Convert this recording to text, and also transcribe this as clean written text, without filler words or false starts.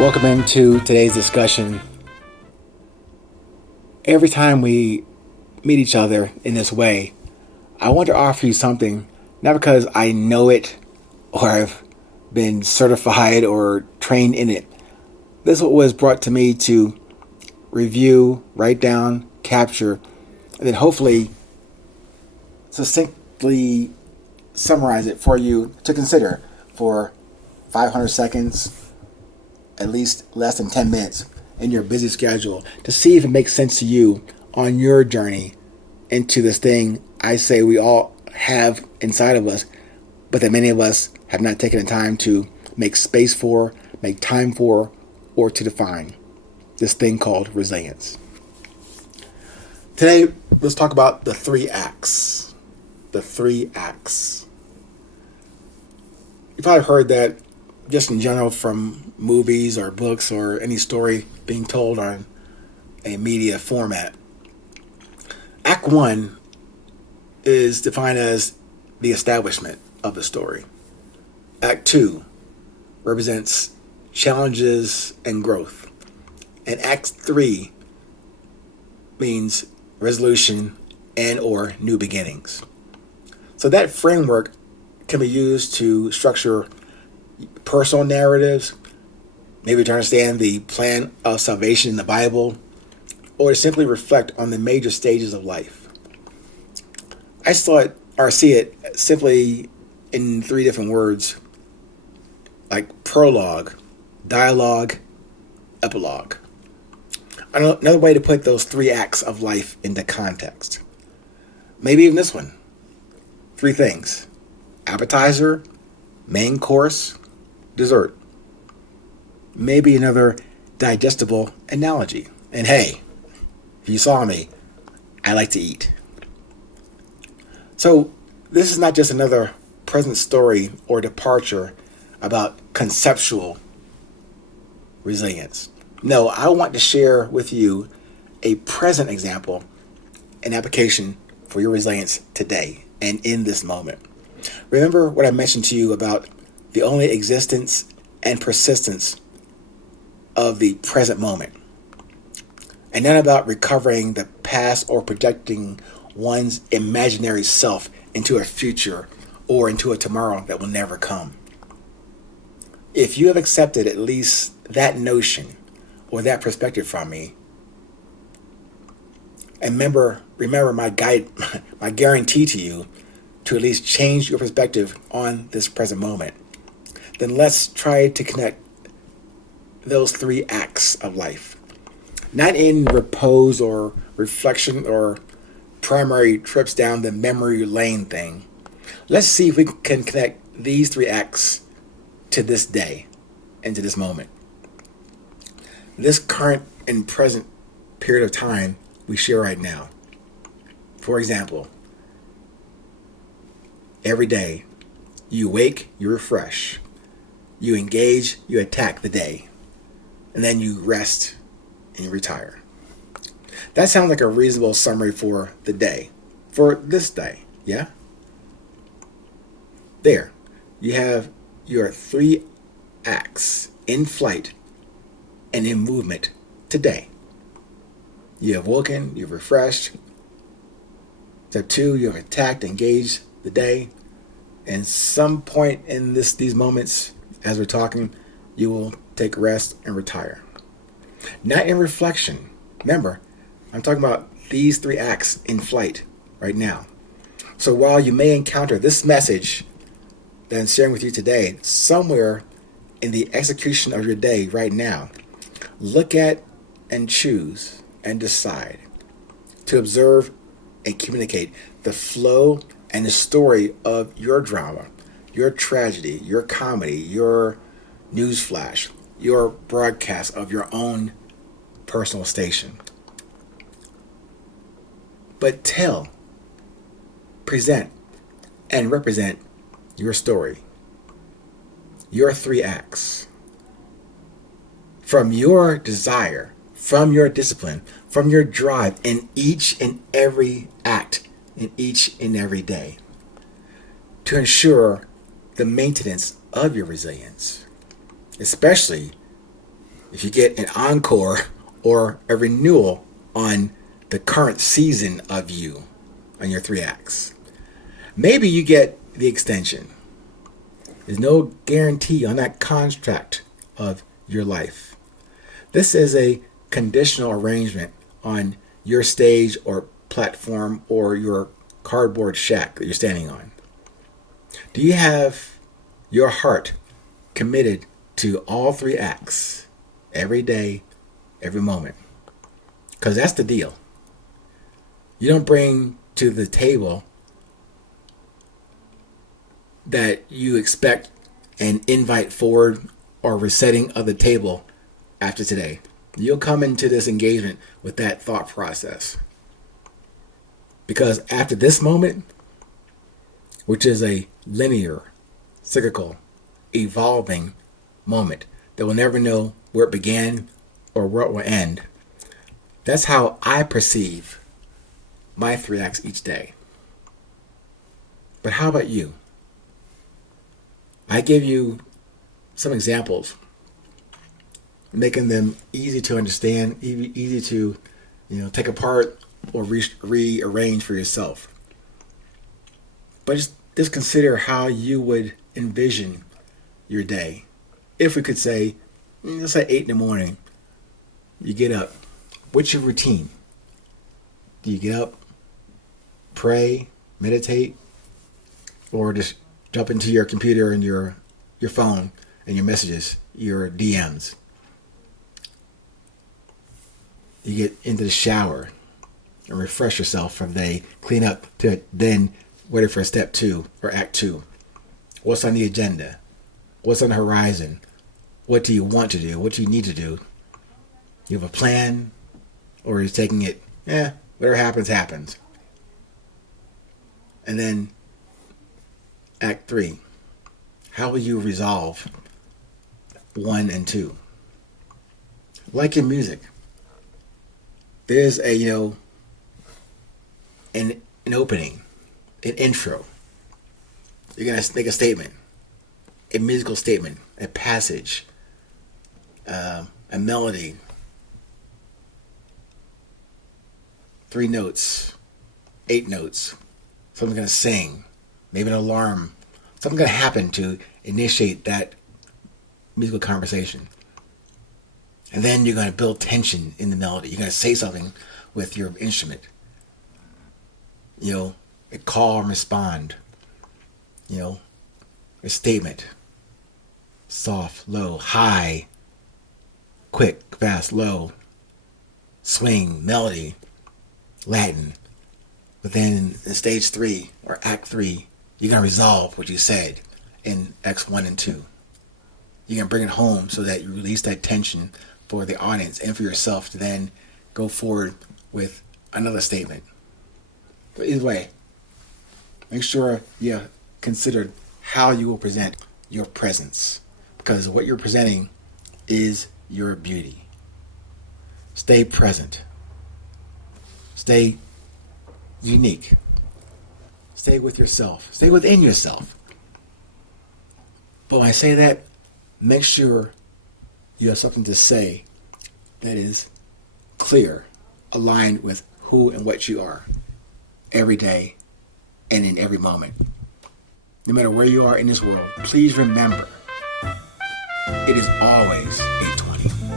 Welcome into today's discussion. Every time we meet each other in this way, I want to offer you something, not because I know it or I've been certified or trained in it. This was brought to me to review, write down, capture, and then hopefully succinctly summarize it for you to consider for 500 seconds, at least less than 10 minutes in your busy schedule to see if it makes sense to you on your journey into this thing I say we all have inside of us, but that many of us have not taken the time to make space for, make time for, or to define this thing called resilience. Today, let's talk about the three acts. The three acts. You've probably heard that just in general from movies or books or any story being told on a media format. Act one is defined as the establishment of the story. Act two represents challenges and growth. And Act three means resolution and or new beginnings. So that framework can be used to structure personal narratives, maybe to understand the plan of salvation in the Bible, or to simply reflect on the major stages of life. I saw it or see it simply in three different words, like prologue, dialogue, epilogue. Another way to put those three acts of life into context. Maybe even this one. Three things: appetizer, main course, dessert. Maybe another digestible analogy. And hey, if you saw me, I like to eat. So this is not just another present story or departure about conceptual resilience. No, I want to share with you a present example and application for your resilience today and in this moment. Remember what I mentioned to you about the only existence and persistence of the present moment, and not about recovering the past or projecting one's imaginary self into a future or into a tomorrow that will never come. If you have accepted at least that notion or that perspective from me, and remember my my guarantee to you to at least change your perspective on this present moment, then let's try to connect those three acts of life. Not in repose or reflection or primary trips down the memory lane thing. Let's see if we can connect these three acts to this day and to this moment. This current and present period of time we share right now. For example, every day you wake, you refresh. You engage, you attack the day, and then you rest and you retire. That sounds like a reasonable summary for the day, for this day, yeah? There, you have your three acts in flight and in movement today. You have woken, you've refreshed. Step two, you have attacked, engaged the day, and some point in these moments, as we're talking, you will take rest and retire. Not in reflection. Remember, I'm talking about these three acts in flight right now. So while you may encounter this message that I'm sharing with you today, somewhere in the execution of your day right now, look at and choose and decide to observe and communicate the flow and the story of your drama, your tragedy, your comedy, your newsflash, your broadcast of your own personal station. But tell, present, and represent your story, your three acts. From your desire, from your discipline, from your drive in each and every act, in each and every day, to ensure the maintenance of your resilience, especially if you get an encore or a renewal on the current season of you on your 3 acts. Maybe you get the extension. There's no guarantee on that contract of your life. This is a conditional arrangement on your stage or platform or your cardboard shack that you're standing on. Do you have your heart committed to all 3 acts every day, every moment? Because that's the deal. You don't bring to the table that you expect an invite forward or resetting of the table after today. You'll come into this engagement with that thought process. Because after this moment, which is a linear, cyclical, evolving moment that will never know where it began or where it will end, that's how I perceive my 3 acts each day. But how about you? I give you some examples, making them easy to understand, easy to take apart or rearrange for yourself. But just consider how you would envision your day. If we could say, let's say 8 in the morning, you get up. What's your routine? Do you get up, pray, meditate, or just jump into your computer and your phone and your messages, your DMs? You get into the shower and refresh yourself from the day, clean up to then ready for step 2 or act 2. What's on the agenda? What's on the horizon? What do you want to do? What do you need to do? You have a plan, or are you taking it, whatever happens, happens? And then act 3. How will you resolve 1 and 2? Like in music, there's an opening, an intro. You're gonna make a statement, a musical statement, a passage, a melody, 3 notes, 8 notes. Someone's gonna sing, maybe an alarm. Something's gonna happen to initiate that musical conversation. And then you're gonna build tension in the melody. You're gonna say something with your instrument. A call and respond. A statement. Soft, low, high, quick, fast, low, swing, melody, Latin. But then in stage 3 or act 3, you're going to resolve what you said in acts 1 and 2. You're going to bring it home so that you release that tension for the audience and for yourself to then go forward with another statement. But either way, make sure you consider how you will present your presence, because what you're presenting is your beauty. Stay present. Stay unique. Stay with yourself. Stay within yourself. But when I say that, make sure you have something to say that is clear, aligned with who and what you are every day and in every moment. No matter where you are in this world, please remember, it is always 8:20.